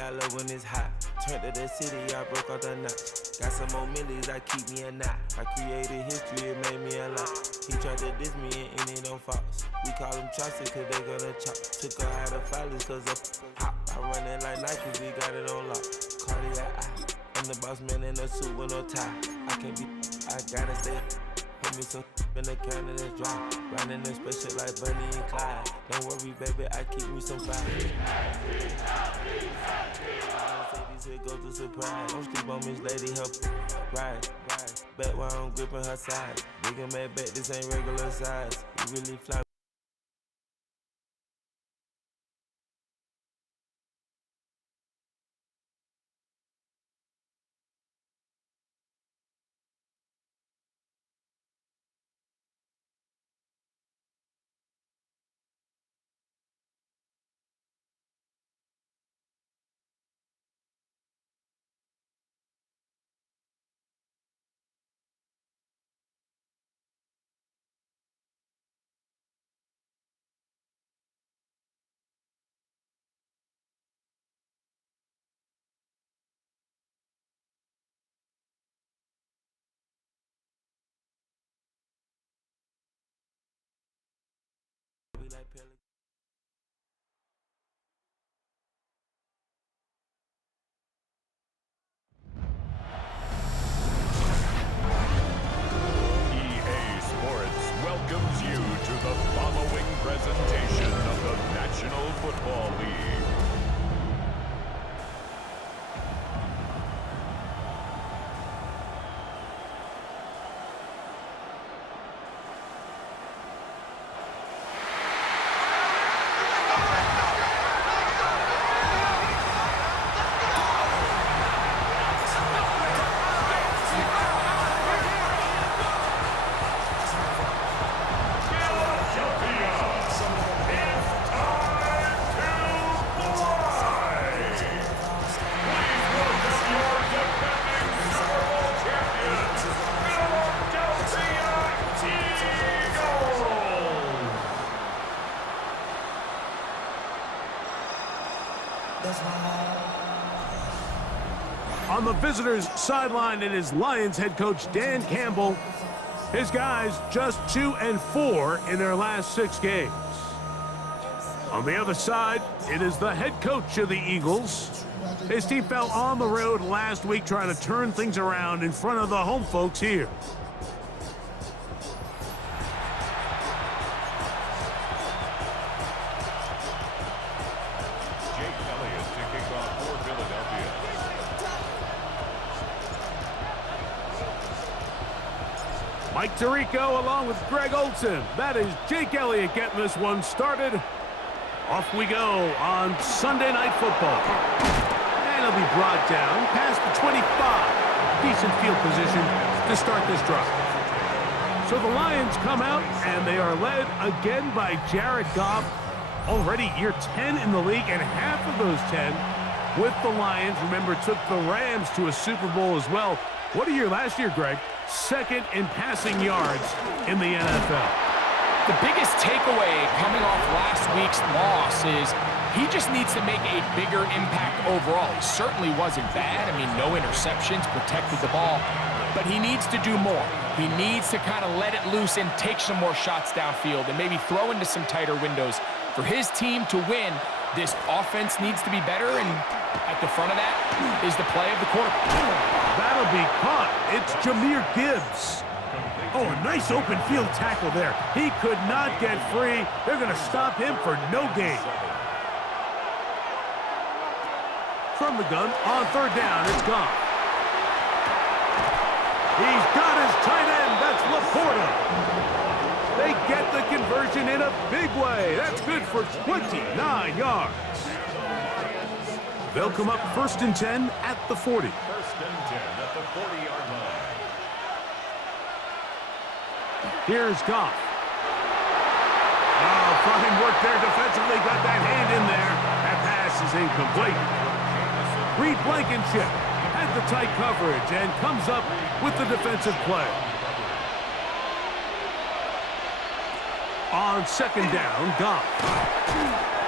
I love when it's hot. Turned to the city, I broke out the notch. Got some more millies, I keep me a knot. I created history, it made me a lot. He tried to diss me and it don't false. We call them choppers cause they gonna chop. Took her out of filers cause of hop. I run it like Nike, we got it on lock. Cardiac eye. I'm the boss man in a suit with no tie. I can't be, I gotta stay. Put me some in the counter that's dry. Riding in special like Bunny and Clyde. Don't worry, baby, I keep me some fire. Here go to surprise. Don't sleep on Miss Lady, help ride. Bet while I'm gripping her side. Nigga mad bet this ain't regular size. You really fly. Welcomes you to the following presentation of the National Football League. On the visitors' sideline, it is Lions head coach Dan Campbell. His guys just 2-4 in their last 6 games. On the other side, it is the head coach of the Eagles. His team fell on the road last week trying to turn things around in front of the home folks here. Mike Tirico along with Greg Olson. That is Jake Elliott getting this one started. Off we go on Sunday Night Football. And it'll be brought down past the 25. Decent field position to start this drive. So the Lions come out, and they are led again by Jared Goff. Already year 10 in the league, and half of those 10 with the Lions. Remember, took the Rams to a Super Bowl as well. What a year last year, Greg. Second in passing yards in the NFL. The biggest takeaway coming off last week's loss is he just needs to make a bigger impact overall. He certainly wasn't bad. I mean, no interceptions, protected the ball, but he needs to do more. He needs to kind of let it loose and take some more shots downfield and maybe throw into some tighter windows. For his team to win, this offense needs to be better, and at the front of that is the play of the quarterback. That'll be caught. It's Jahmyr Gibbs. Oh, a nice open field tackle there. He could not get free. They're going to stop him for no gain. From the gun, on third down, it's gone. He's got his tight end. That's Laporta. They get the conversion in a big way. That's good for 29 yards. They'll come up 1st and 10 at the 40. 1st and 10 at the 40-yard line. Here's Goff. Oh, fine work there defensively. Got that hand in there. That pass is incomplete. Reed Blankenship had the tight coverage and comes up with the defensive play. On 2nd down, Goff.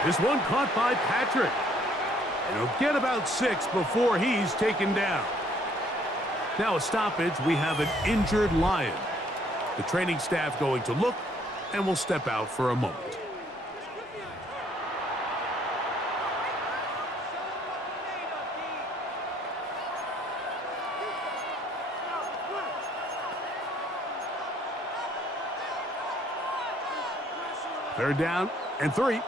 This one caught by Patrick. And he'll get about 6 before he's taken down. Now a stoppage, we have an injured Lion. The training staff going to look and will step out for a moment. Third down and 3.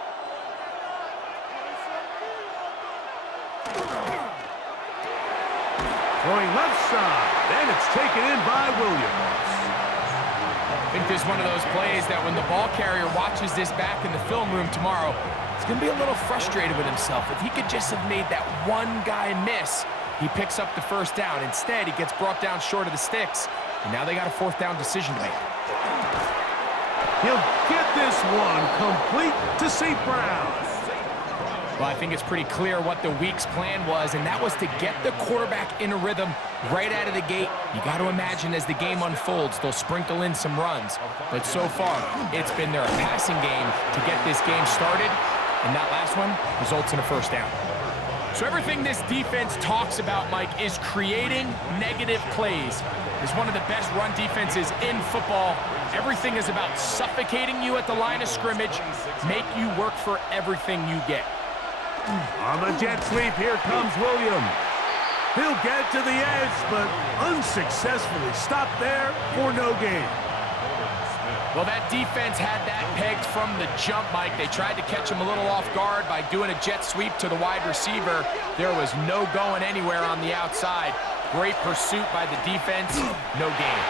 Throwing left side, and it's taken in by Williams. I think this is one of those plays that when the ball carrier watches this back in the film room tomorrow, he's going to be a little frustrated with himself. If he could just have made that one guy miss, he picks up the first down. Instead, he gets brought down short of the sticks, and now they got a 4th down decision to make. He'll get this one complete to St. Brown. Well, I think it's pretty clear what the week's plan was, and that was to get the quarterback in a rhythm right out of the gate. You got to imagine as the game unfolds, they'll sprinkle in some runs. But so far, it's been their passing game to get this game started, and that last one results in a 1st down. So everything this defense talks about, Mike, is creating negative plays. It's one of the best run defenses in football. Everything is about suffocating you at the line of scrimmage, make you work for everything you get. On the jet sweep, here comes Williams. He'll get to the edge, but unsuccessfully stopped there for no gain. Well, that defense had that pegged from the jump, Mike. They tried to catch him a little off guard by doing a jet sweep to the wide receiver. There was no going anywhere on the outside. Great pursuit by the defense, no gain.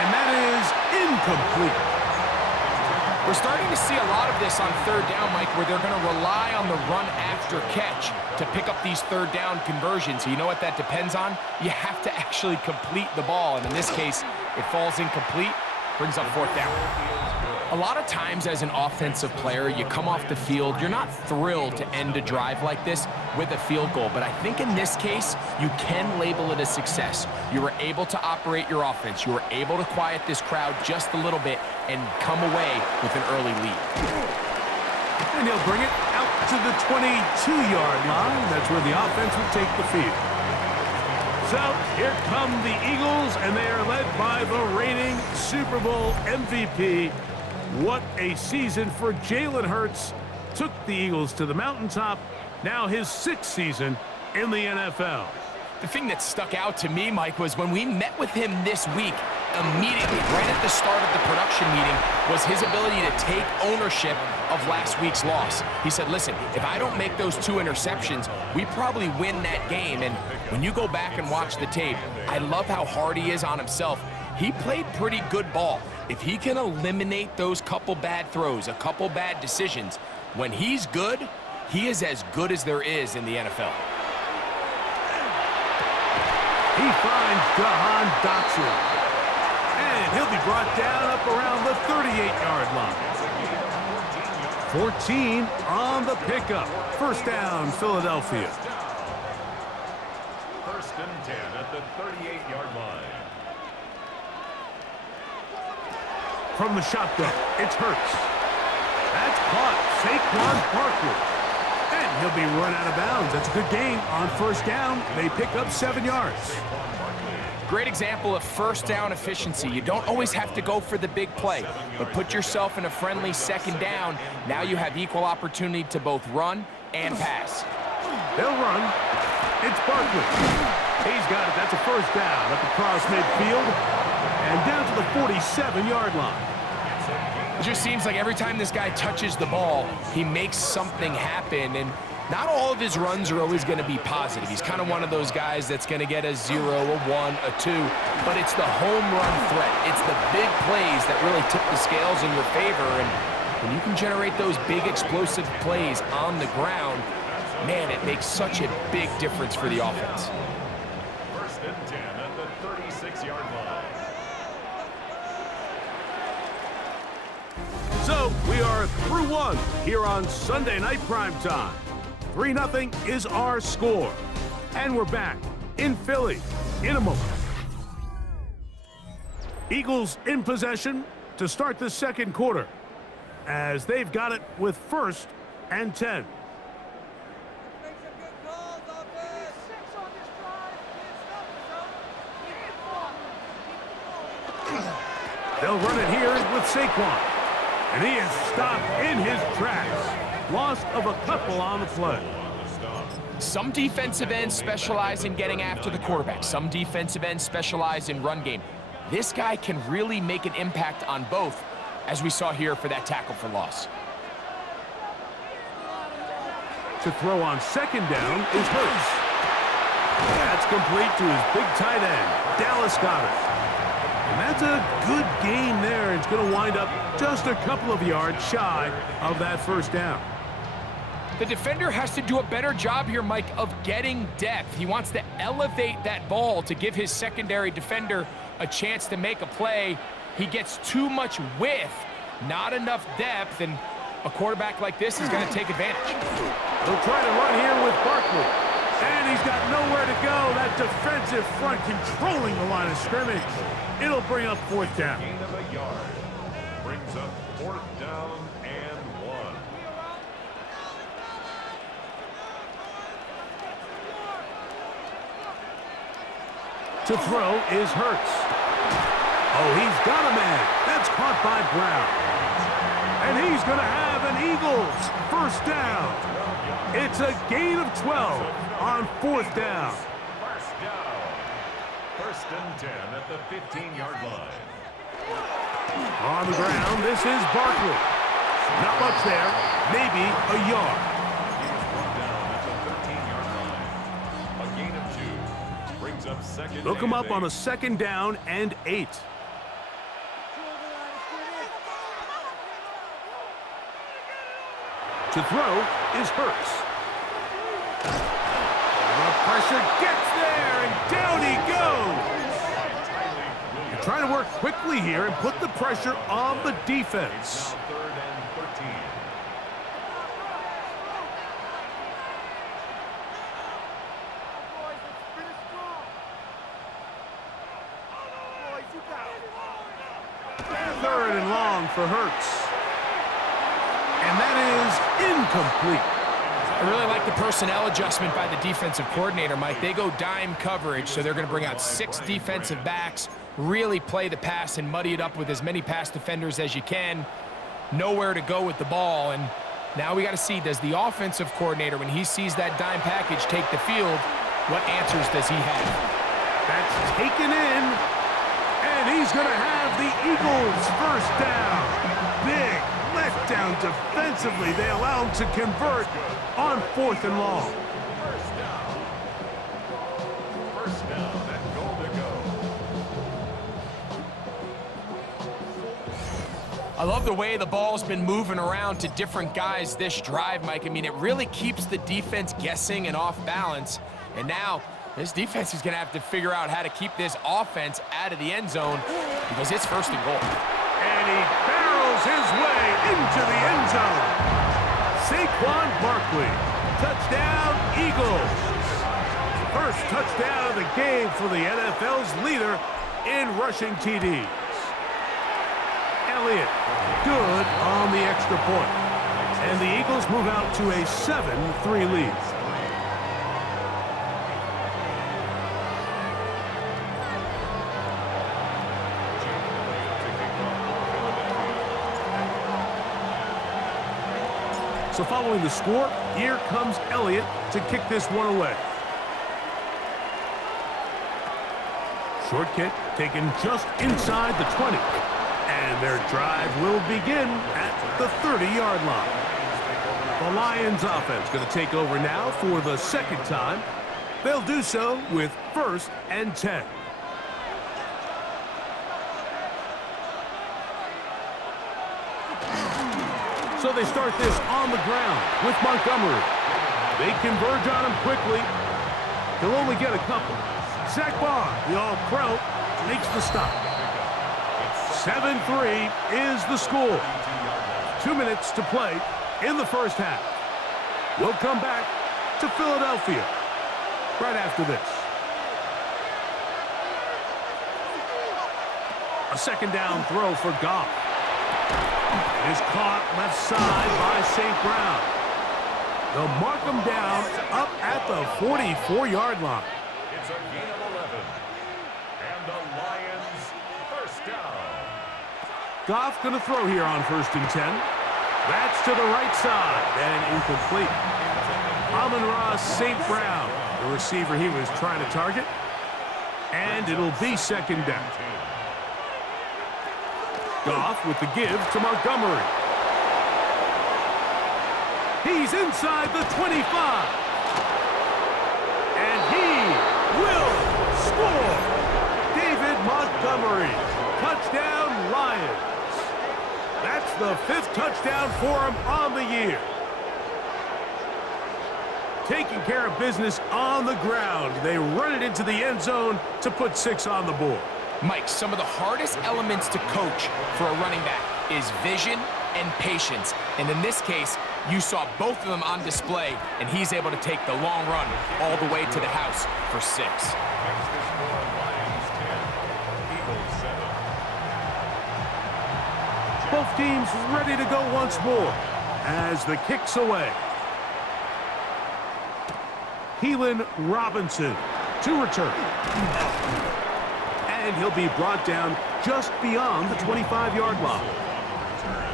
And that is incomplete. We're starting to see a lot of this on 3rd down, Mike, where they're going to rely on the run after catch to pick up these 3rd down conversions. You know what that depends on? You have to actually complete the ball, and in this case, it falls incomplete, brings up 4th down. A lot of times as an offensive player, you come off the field, you're not thrilled to end a drive like this with a field goal, but I think in this case, you can label it a success. You were able to operate your offense. You were able to quiet this crowd just a little bit and come away with an early lead. And he'll bring it out to the 22-yard line. That's where the offense will take the field. So here come the Eagles, and they are led by the reigning Super Bowl MVP. What a season for Jalen Hurts. Took the Eagles to the mountaintop. Now his 6th season in the NFL. The thing that stuck out to me, Mike, was when we met with him this week, immediately, right at the start of the production meeting, was his ability to take ownership of last week's loss. He said, listen, if I don't make those 2 interceptions, we probably win that game. And when you go back and watch the tape, I love how hard he is on himself. He played pretty good ball. If he can eliminate those couple bad throws, a couple bad decisions, when he's good, he is as good as there is in the NFL. He finds Jahan Dotson. And he'll be brought down up around the 38-yard line. 14 on the pickup. 1st down, Philadelphia. 1st and 10 at the 38-yard line. From the shotgun, it's Hurts. That's caught. Saquon Barkley. And he'll be run out of bounds. That's a good gain on 1st down. They pick up 7 yards. Great example of 1st down efficiency. You don't always have to go for the big play, but put yourself in a friendly 2nd down. Now you have equal opportunity to both run and pass. They'll run. It's Barkley. He's got it. That's a 1st down up across midfield and down to the 47-yard line. It just seems like every time this guy touches the ball, he makes something happen, and not all of his runs are always going to be positive. He's kind of one of those guys that's going to get a 0, a 1, a 2, but it's the home run threat. It's the big plays that really tip the scales in your favor, and when you can generate those big explosive plays on the ground, man, it makes such a big difference for the offense. 1st and 10 at the 36-yard line. So we are through 1 here on Sunday Night Primetime. 3-0 is our score. And we're back in Philly in a moment. Eagles in possession to start the 2nd quarter as they've got it with 1st and 10. They'll run it here with Saquon. And he is stopped in his tracks. Loss of a couple on the play. Some defensive ends specialize in getting after the quarterback. Some defensive ends specialize in run game. This guy can really make an impact on both, as we saw here for that tackle for loss. To throw on second down is Hurts. That's complete to his big tight end, Dallas Goedert. And that's a good gain there. It's going to wind up just a couple of yards shy of that first down. The defender has to do a better job here, Mike, of getting depth. He wants to elevate that ball to give his secondary defender a chance to make a play. He gets too much width, not enough depth, and a quarterback like this is going to take advantage. He'll try to run here with Barkley. And he's got nowhere to go. That defensive front controlling the line of scrimmage. It'll bring up fourth down. Gain of a yard. Brings up 4th down and 1. To throw is Hurts. Oh, he's got a man. That's caught by Brown. And he's going to have an Eagles first down. It's a gain of 12 on 4th down. First down. 1st and 10 at the 15-yard line. On the ground, this is Barkley. Not much there, maybe a yard. He was brought down at the 13-yard line. A gain of 2. Brings up 2nd. Look him up on a 2nd down and 8. To throw is Hurts. The pressure gets there, and down he goes. They're trying to work quickly here and put the pressure on the defense. Now 3rd and 13. Third and long for Hurts. And that is incomplete. I really like the personnel adjustment by the defensive coordinator, Mike. They go dime coverage, so they're going to bring out 6 defensive backs, really play the pass and muddy it up with as many pass defenders as you can. Nowhere to go with the ball, and now we got to see, does the offensive coordinator, when he sees that dime package take the field, what answers does he have? That's taken in, and he's going to have the Eagles first down. Big letdown defensively. They allow him to convert on 4th and long. First down and goal to go. I love the way the ball's been moving around to different guys this drive, Mike. I mean, it really keeps the defense guessing and off balance. And now this defense is going to have to figure out how to keep this offense out of the end zone because it's 1st and goal. And he barrels his way into the end zone. Saquon Barkley. Touchdown, Eagles. First touchdown of the game for the NFL's leader in rushing TDs. Elliott, good on the extra point. And the Eagles move out to a 7-3 lead. So following the score, here comes Elliott to kick this one away. Short kick taken just inside the 20. And their drive will begin at the 30-yard line. The Lions offense going to take over now for the 2nd time. They'll do so with 1st and 10. So they start this on the ground with Montgomery. They converge on him quickly. He'll only get a couple. Zach Bond, the All-Pro, makes the stop. 7-3 is the score. 2 minutes to play in the first half. We'll come back to Philadelphia right after this. A 2nd down throw for Goff. Is caught left side by St. Brown. They'll mark him down up at the 44-yard line. It's a gain of 11. And the Lions first down. 4 Goff going to throw here on 1st and 10. That's to the right side and incomplete. Amon-Ra St. Brown, the receiver he was trying to target. And it'll be 2nd down. Goff with the give to Montgomery. He's inside the 25. And he will score. David Montgomery. Touchdown, Lions. That's the 5th touchdown for him on the year. Taking care of business on the ground. They run it into the end zone to put 6 on the board. Mike, some of the hardest elements to coach for a running back is vision and patience. And in this case, you saw both of them on display, and he's able to take the long run all the way to the house for 6. Both teams ready to go once more as the kick's away. Keelan Robinson to return. And he'll be brought down just beyond the 25-yard line.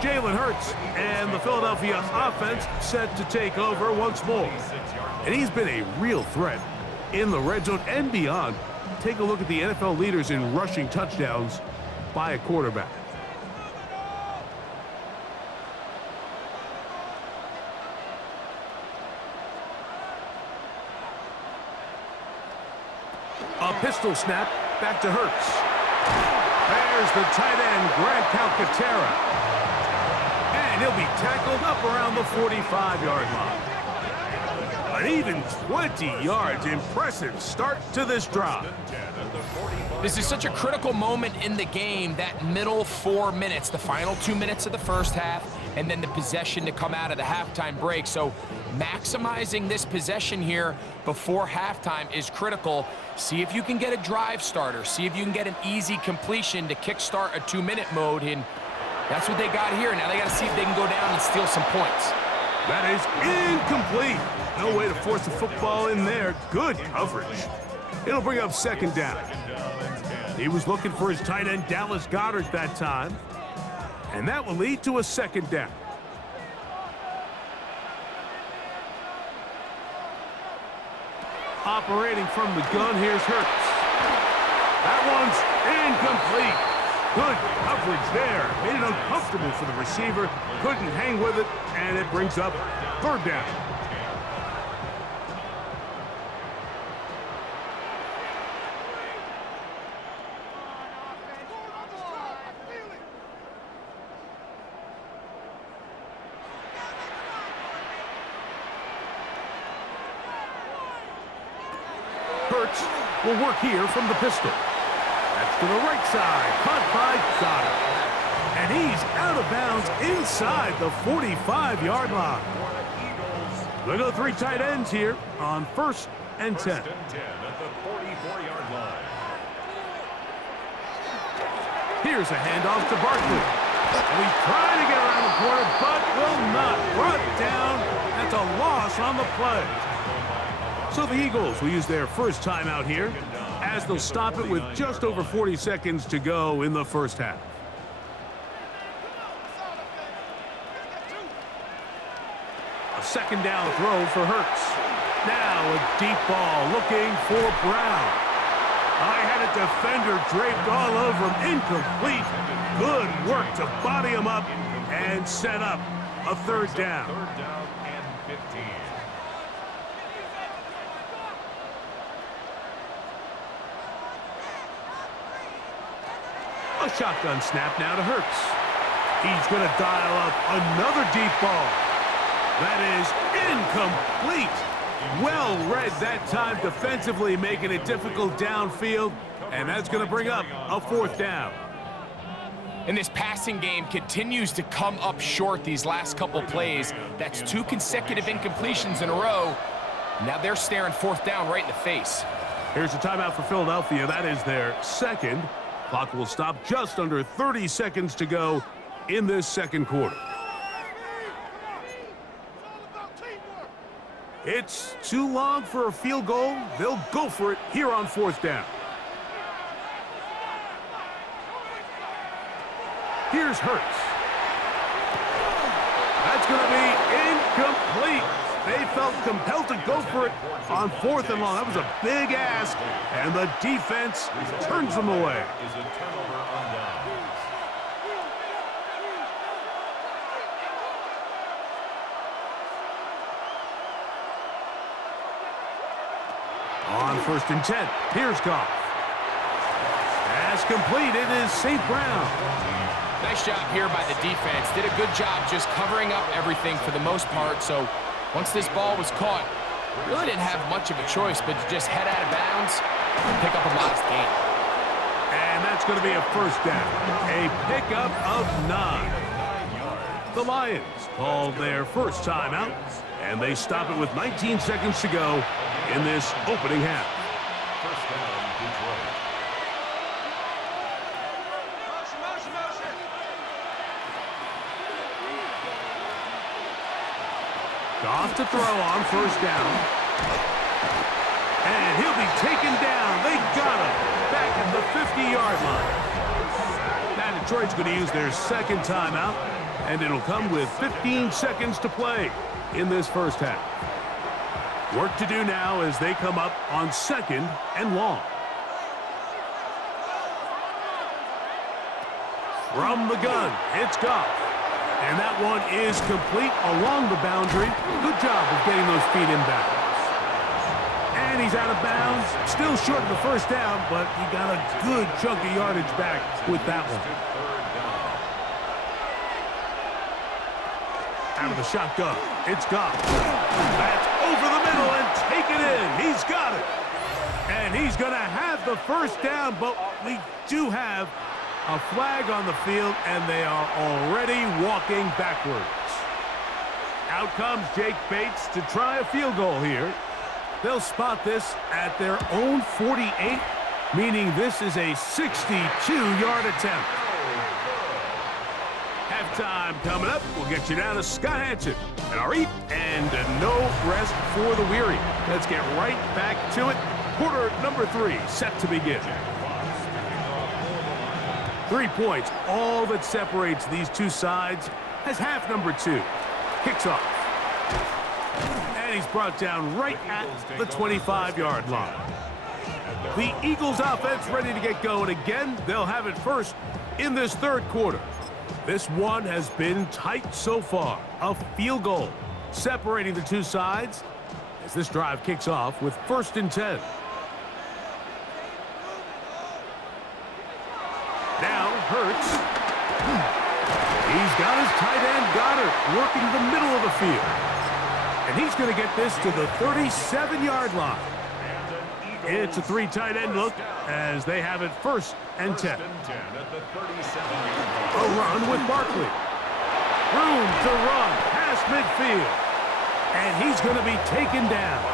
Jalen Hurts and the Philadelphia offense set to take over once more. And he's been a real threat in the red zone and beyond. Take a look at the NFL leaders in rushing touchdowns by a quarterback. A pistol snap, back to Hurts. There's the tight end, Greg Calcaterra. And he'll be tackled up around the 45-yard line. An even 20 yards. Impressive start to this drive. This is such a critical moment in the game, that middle 4 minutes, the final 2 minutes of the first half, and then the possession to come out of the halftime break. So maximizing this possession here before halftime is critical. See if you can get a drive starter. See if you can get an easy completion to kickstart a 2-minute mode. And that's what they got here. Now they got to see if they can go down and steal some points. That is incomplete. No way to force the football in there. Good coverage. It'll bring up 2nd down. He was looking for his tight end, Dallas Goedert, that time. And that will lead to a 2nd down. Operating from the gun, here's Hurts. That one's incomplete. Good coverage there. Made it uncomfortable for the receiver. Couldn't hang with it, and it brings up 3rd down. Hurts will work here from the pistol. That's to the right side, caught by Goddard. And he's out of bounds inside the 45-yard line. They go 3 tight ends here on 1st and 10. At the 44-yard line. Here's a handoff to Barkley. And he's trying to get around the corner, but will not. Brought down. That's a loss on the play. So the Eagles will use their first timeout here as they'll stop it with just over 40 seconds to go in the first half. A 2nd down throw for Hurts. Now a deep ball looking for Brown. I had a defender draped all over him. Incomplete. Good work to body him up and set up a 3rd down. 3rd down and 15. A shotgun snap now to Hurts. He's going to dial up another deep ball. That is incomplete. Well read that time defensively, making it difficult downfield, and that's going to bring up a 4th down. And this passing game continues to come up short these last couple plays. That's 2 consecutive incompletions in a row. Now they're staring 4th down right in the face. Here's a timeout for Philadelphia. That is their 2nd. Clock will stop just under 30 seconds to go in this 2nd quarter. It's too long for a field goal. They'll go for it here on 4th down. Here's Hurts. That's going to be incomplete. They felt compelled to go for it on 4th and long. That was a big ask, and the defense turns them away. On 1st and 10, here's Goff. Pass complete, it is St. Brown. Nice job here by the defense. Did a good job just covering up everything for the most part. So once this ball was caught, really didn't have much of a choice but to just head out of bounds and pick up a modest gain. And that's going to be a first down. A pickup of 9. The Lions called their first timeout, and they stop it with 19 seconds to go in this opening half. First down, Detroit. Goff to throw on 1st down. And he'll be taken down. They got him back at the 50-yard line. Now Detroit's going to use their second timeout, and it'll come with 15 seconds to play in this first half. Work to do now as they come up on 2nd and long. From the gun, it's Goff. And that one is complete along the boundary. Good job of getting those feet inbound. And he's out of bounds. Still short of the first down, but he got a good chunk of yardage back with that one. Out of the shotgun, it's Goff. That's over the middle and take it in. He's got it. And he's going to have the first down, but we do have a flag on the field, and they are already walking backwards. Out comes Jake Bates to try a field goal here. They'll spot this at their own 48, meaning this is a 62-yard attempt. Halftime coming up. We'll get you down to Scott Hansen and our eat and no rest for the weary. Let's get right back to it. Quarter number 3 set to begin. 3 points, all that separates these two sides, as half number 2 kicks off. And he's brought down right at the 25-yard line. The Eagles offense ready to get going again. They'll have it first in this third quarter. This one has been tight so far. A field goal separating the two sides as this drive kicks off with 1st and 10. Now Hurts. He's got his tight end Goddard working the middle of the field. And he's going to get this to the 37-yard line. It's a 3 tight end look as they have it 1st and 10. A run with Barkley. Room to run past midfield. And he's going to be taken down.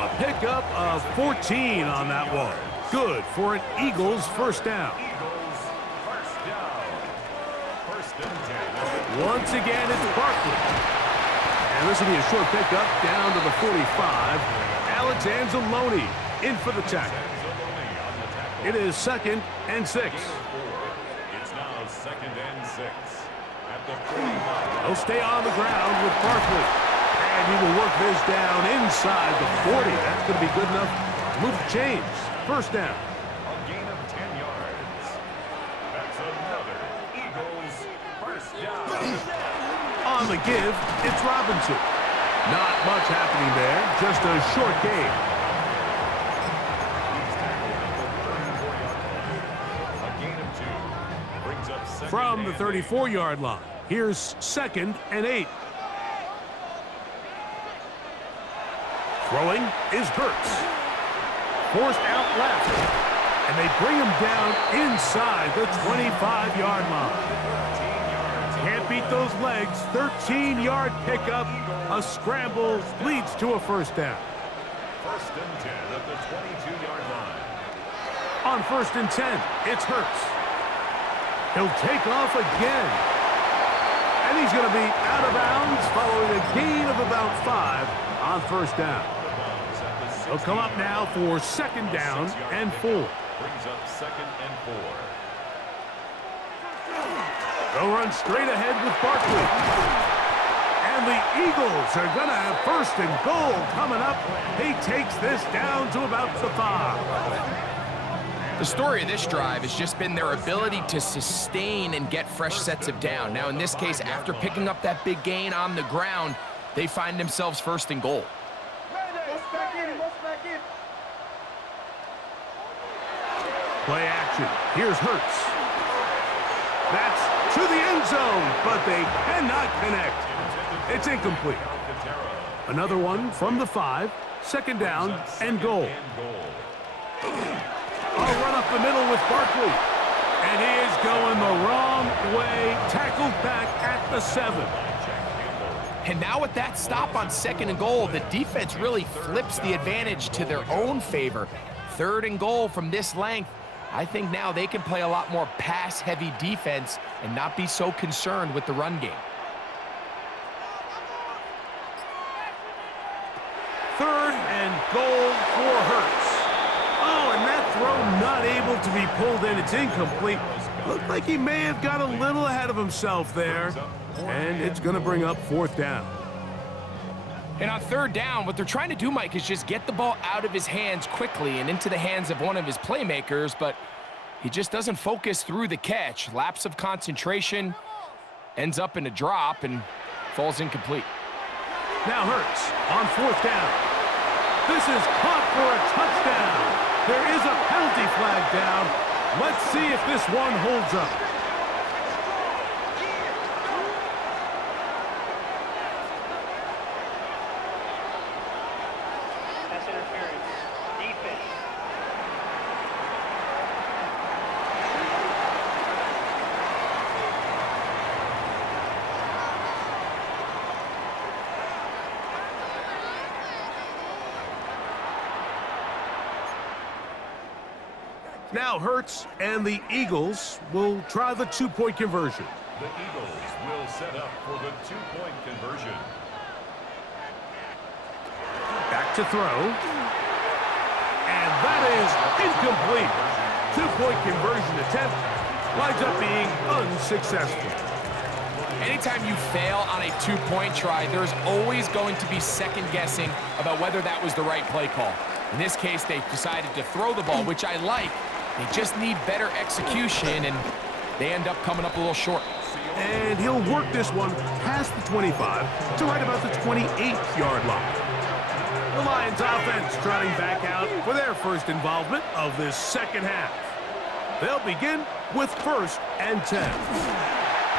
A pickup of 14 on that one. Good for an Eagles first down. Once again, it's Barkley. And this will be a short pickup down to the 45. Alexander Loney in for the tackle. It is 2nd and 6. It's now 2nd and 6. At the 45. He'll stay on the ground with Barkley. And he will work this down inside the 40. That's going to be good enough to move the chains. First down. A gain of 10 yards. That's another Eagles first down. On the give, it's Robinson. Not much happening there, just a short gain. A gain of 2. Brings up 2nd From the and 34-yard line, here's 2nd and 8. Throwing is Hurts. Forced out left, and they bring him down inside the 25-yard line. Can't beat those legs. 13-yard pickup. A scramble leads to a first down. 1st and 10 at the 22-yard line. On 1st and 10, it's Hurts. He'll take off again. And he's going to be out of bounds following a gain of about 5 on first down. He'll come up now for 2nd down and 4. Brings up 2nd and 4. They'll run straight ahead with Barkley. And the Eagles are going to have 1st and goal coming up. He takes this down to about the 5. The story of this drive has just been their ability to sustain and get fresh sets of down. Now, in this case, after picking up that big gain on the ground, they find themselves 1st and goal. Play action. Here's Hurts. That's to the end zone, but they cannot connect. It's incomplete. Another one from the 5, 2nd down and goal. I'll run up the middle with Barkley. And he is going the wrong way. Tackled back at the 7. And now with that stop on 2nd and goal, the defense really flips the advantage to their own favor. 3rd and goal from this length. I think now they can play a lot more pass-heavy defense and not be so concerned with the run game. 3rd and goal for Hurts. Oh, and that throw not able to be pulled in. It's incomplete. Looked like he may have got a little ahead of himself there. And it's going to bring up 4th down. And on 3rd down, what they're trying to do, Mike, is just get the ball out of his hands quickly and into the hands of one of his playmakers, but he just doesn't focus through the catch. Lapse of concentration, ends up in a drop, and falls incomplete. Now Hurts on 4th down. This is caught for a touchdown. There is a penalty flag down. Let's see if this one holds up. That's interference. Defense. Now Hurts and the Eagles will try the 2-point conversion. The Eagles will set up for the 2-point conversion. Back to throw. And that is incomplete. 2-point conversion attempt winds up being unsuccessful. Anytime you fail on a 2-point try, there's always going to be second guessing about whether that was the right play call. In this case, they decided to throw the ball, which I like. They just need better execution, and they end up coming up a little short. And he'll work this one past the 25 to right about the 28-yard line. The Lions offense trotting back out for their first involvement of this 2nd half. They'll begin with 1st and 10.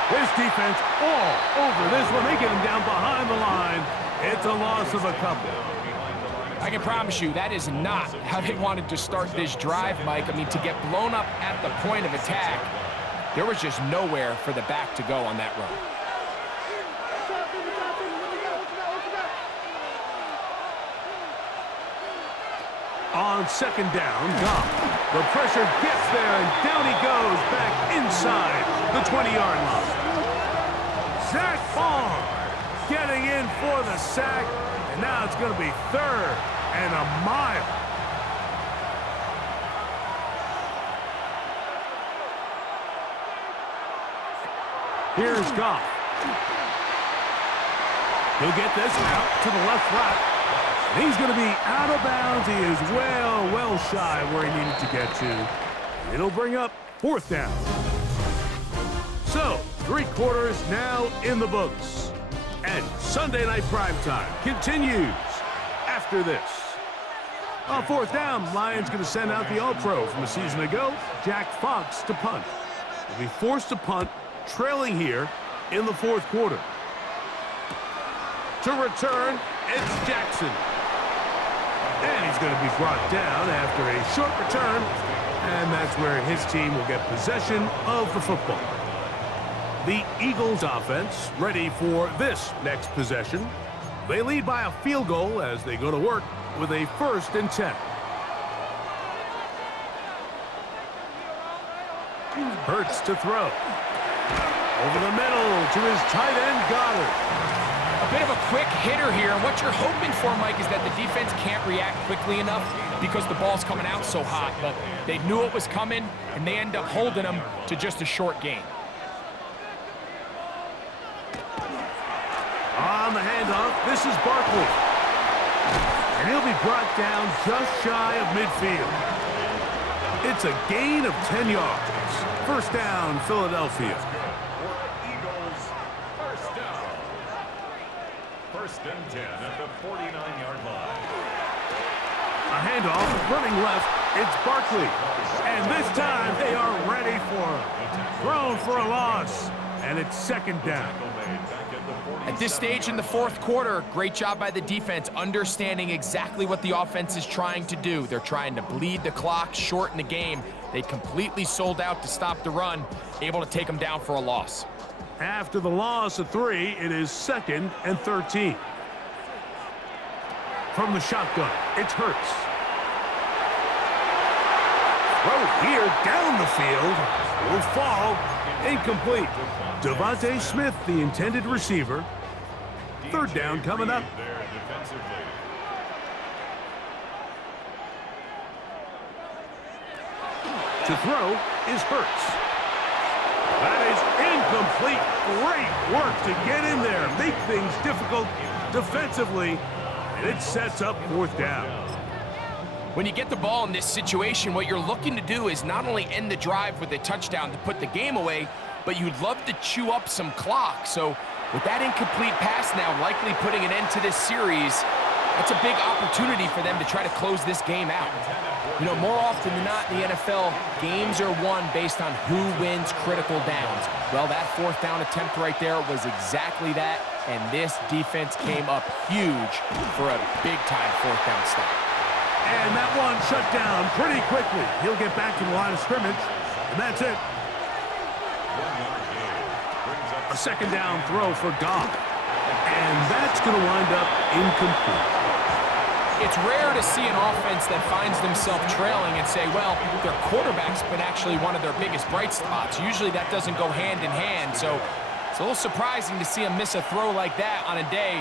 This defense all over this one. They get him down behind the line. It's a loss of a couple. I can promise you that is not how they wanted to start this drive, Mike. I mean, to get blown up at the point of attack, there was just nowhere for the back to go on that run. On 2nd down, Goff. The pressure gets there, and down he goes back inside the 20-yard line. Zach Bond getting in for the sack, and now it's going to be 3rd and a mile. Here's Goff. He'll get this out to the left flat. And he's going to be out of bounds. He is well shy where he needed to get to. It'll bring up 4th down. So, 3 quarters now in the books. And Sunday Night Primetime continues after this. On 4th down, Lions going to send out the All-Pro from a season ago, Jack Fox, to punt. They'll be forced to punt, trailing here in the 4th quarter. To return, it's Jackson. And he's going to be brought down after a short return, and that's where his team will get possession of the football. The Eagles offense ready for this next possession. They lead by a field goal as they go to work with a 1st and 10. Hurts to throw. Over the middle to his tight end, Goddard. A bit of a quick hitter here, and what you're hoping for, Mike, is that the defense can't react quickly enough because the ball's coming out so hot, but they knew it was coming, and they end up holding them to just a short gain. on the handoff. This is Barkley. And he'll be brought down just shy of midfield. It's a gain of 10 yards. First down, Philadelphia. Eagles, first down. First and 10 at the 49-yard line. A handoff, running left, it's Barkley. And this time they are ready for him. Thrown for a loss, and it's second down. At this stage in the fourth quarter, great job by the defense, understanding exactly what the offense is trying to do. They're trying to bleed the clock, shorten the game. They completely sold out to stop the run, able to take them down for a loss. After the loss of 3, it is 2nd and 13. From the shotgun, it's Hurts. Throw here down the field. Will fall. Incomplete. Devontae Smith, the intended receiver. Third down coming up. To throw is Hurts. That is incomplete. Great work to get in there, make things difficult defensively, and it sets up fourth down. When you get the ball in this situation, what you're looking to do is not only end the drive with a touchdown to put the game away, but you'd love to chew up some clock. So with that incomplete pass now likely putting an end to this series, that's a big opportunity for them to try to close this game out. You know, more often than not in the NFL, games are won based on who wins critical downs. Well, that fourth down attempt right there was exactly that, and this defense came up huge for a big-time fourth down stop. And that one shut down pretty quickly. He'll get back to the line of scrimmage, and that's it. A second down throw for Goff, and that's going to wind up incomplete. It's rare to see an offense that finds themselves trailing and say, well, their quarterback's been actually one of their biggest bright spots. Usually that doesn't go hand in hand, so it's a little surprising to see him miss a throw like that on a day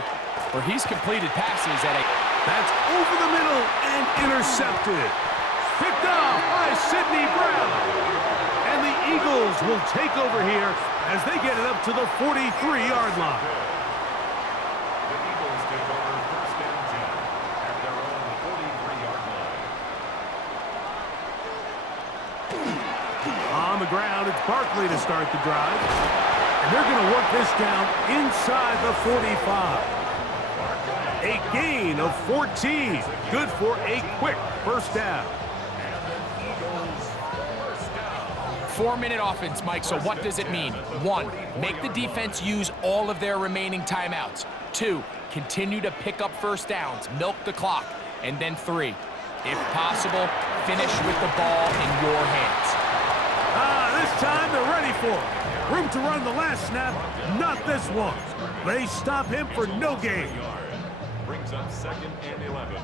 where he's completed passes at a... That's over the middle and intercepted. Picked off by Sidney Brown. And the Eagles will take over here as they get it up to the 43-yard line. The Eagles take over first and 10 at their own 43-yard line. On the ground, it's Barkley to start the drive. And they're going to work this down inside the 45. A gain of 14. Good for a quick first down. 4-minute offense, Mike, so what does it mean? 1, make the defense use all of their remaining timeouts. 2, continue to pick up first downs, milk the clock. And then 3, if possible, finish with the ball in your hands. This time they're ready for it. Room to run the last snap, not this one. They stop him for no gain. Brings up 2nd and 11.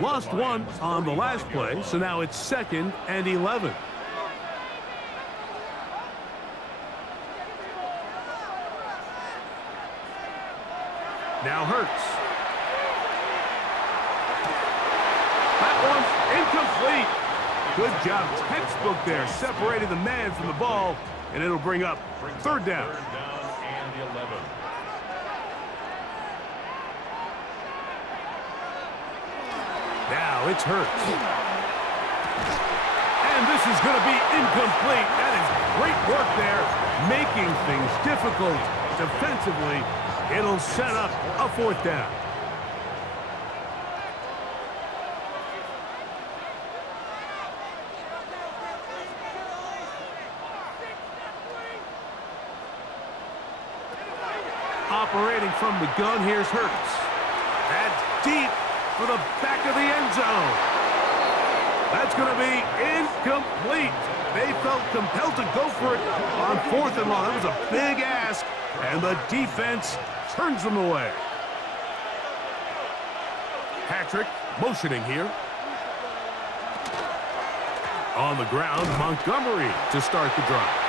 Lost 1 on the last play, so now it's 2nd and 11. Now Hurts. That one's incomplete. Good job, textbook there, separating the man from the ball, and it'll bring up third down. Third down and 11. Now it's Hurts. And this is going to be incomplete. That is great work there, making things difficult defensively. It'll set up a fourth down. Operating from the gun, here's Hurts. That's deep for the back of the end zone. That's going to be incomplete. They felt compelled to go for it on 4th and long. That was a big ask, and the defense turns them away. Patrick motioning here. On the ground, Montgomery to start the drive.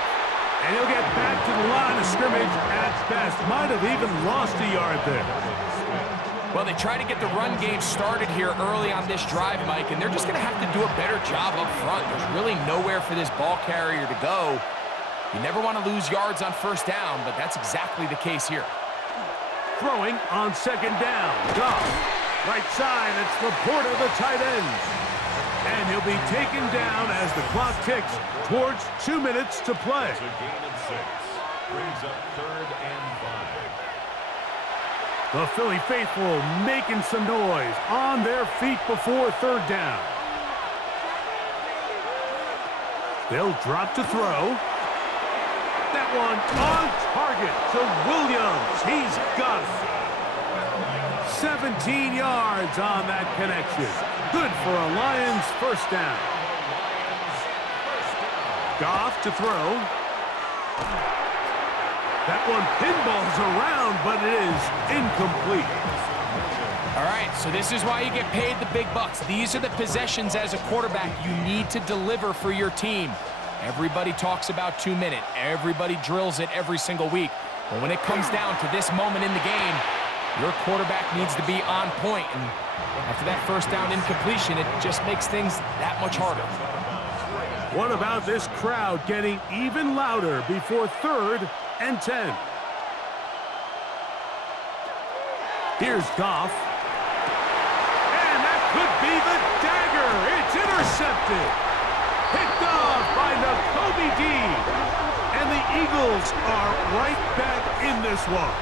And he'll get back to the line of scrimmage at best. Might have even lost a yard there. Well, they try to get the run game started here early on this drive, Mike, and they're just going to have to do a better job up front. There's really nowhere for this ball carrier to go. You never want to lose yards on first down, but that's exactly the case here. Throwing on second down. Goff. Right side, it's Laporta, the tight end. And he'll be taken down as the clock ticks towards 2 minutes to play. It's a gain of 6. Brings up 3rd and 5. The Philly faithful making some noise on their feet before 3rd down. They'll drop to throw. That one on target to Williams. He's got it. 17 yards on that connection. Good for a Lions first down. Goff to throw. That one pinballs around, but it is incomplete. All right, so this is why you get paid the big bucks. These are the possessions as a quarterback you need to deliver for your team. Everybody talks about 2 minute. Everybody drills it every single week. But when it comes down to this moment in the game, your quarterback needs to be on point. And after that first down incompletion, it just makes things that much harder. What about this crowd getting even louder before 3rd and 10? Here's Goff. And that could be the dagger. It's intercepted. Picked off by Nakobe Dean. And the Eagles are right back in this one.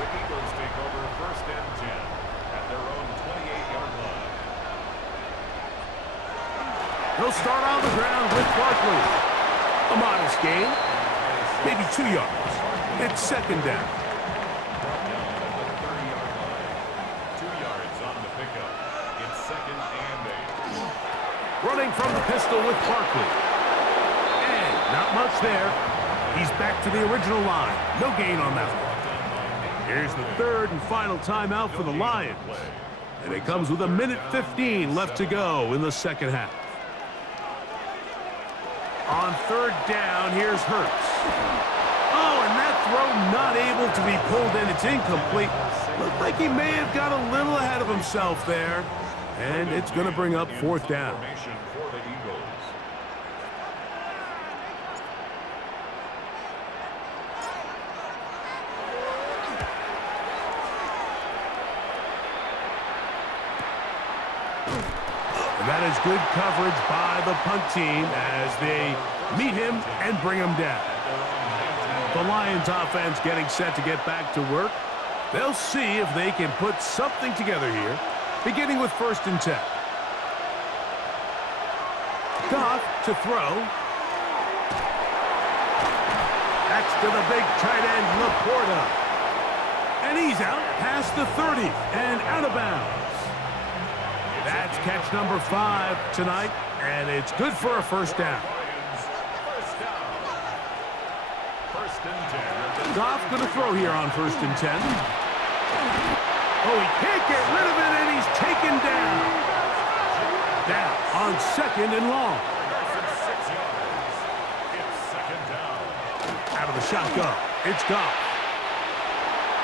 The Eagles take over 1st and 10 at their own 28-yard line. They'll start on the ground with Barkley. A modest gain, maybe 2 yards. It's 2nd down. 30-yard line. 2 yards on the pickup. It's 2nd and 8. Running from the pistol with Barkley. And not much there. He's back to the original line. No gain on that one. Here's the 3rd and final timeout for the Lions. And it comes with 1:15 left to go in the 2nd half. On 3rd down, here's Hurts. Oh, and that throw not able to be pulled in. It's incomplete. Looked like he may have got a little ahead of himself there. And it's going to bring up 4th down. Formation for the Eagles. That is good coverage by the punt team as they meet him and bring him down. The Lions offense getting set to get back to work. They'll see if they can put something together here, beginning with 1st and 10. Goff to throw. That's to the big tight end, Laporta. And he's out past the 30 and out of bounds. That's catch number 5 tonight, and it's good for a 1st down. First and 10. Goff going to throw here on 1st and 10. Oh, he can't get rid of it, and he's taken down. Down on 2nd and long. 6 yards. It's 2nd down. Out of the shotgun, it's Goff.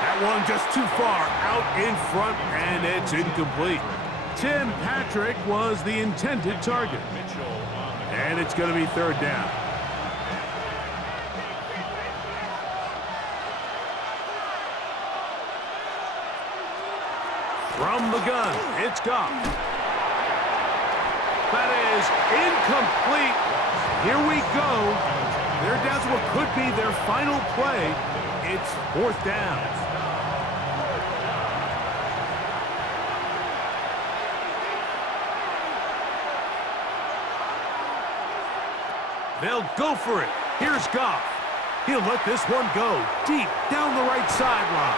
That one just too far out in front, and it's incomplete. Tim Patrick was the intended target. And it's going to be 3rd down. From the gun, it's Goff. That is incomplete. Here we go. They're down to what could be their final play. It's 4th down. They'll go for it. Here's Goff. He'll let this one go deep down the right sideline.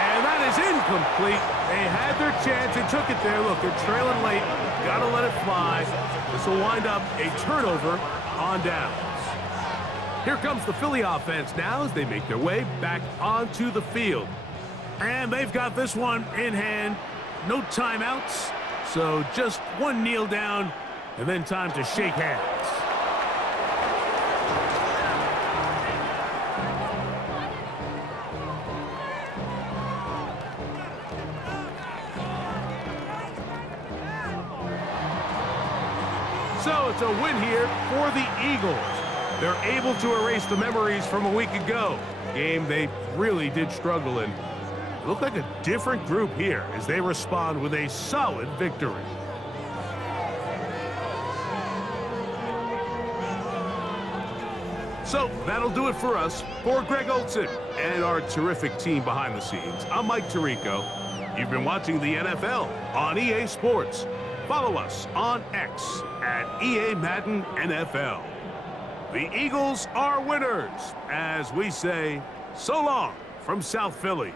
And that is incomplete. They had their chance. They took it there. Look, they're trailing late. Got to let it fly. This will wind up a turnover on downs. Here comes the Philly offense now as they make their way back onto the field. And they've got this one in hand. No timeouts. So just one kneel down and then time to shake hands. So it's a win here for the Eagles. They're able to erase the memories from a week ago. Game they really did struggle in. It looked like a different group here as they respond with a solid victory. So that'll do it for us. For Greg Olson and our terrific team behind the scenes, I'm Mike Tirico. You've been watching the NFL on EA Sports. Follow us on X at EA Madden NFL. The Eagles are winners, as we say, so long from South Philly.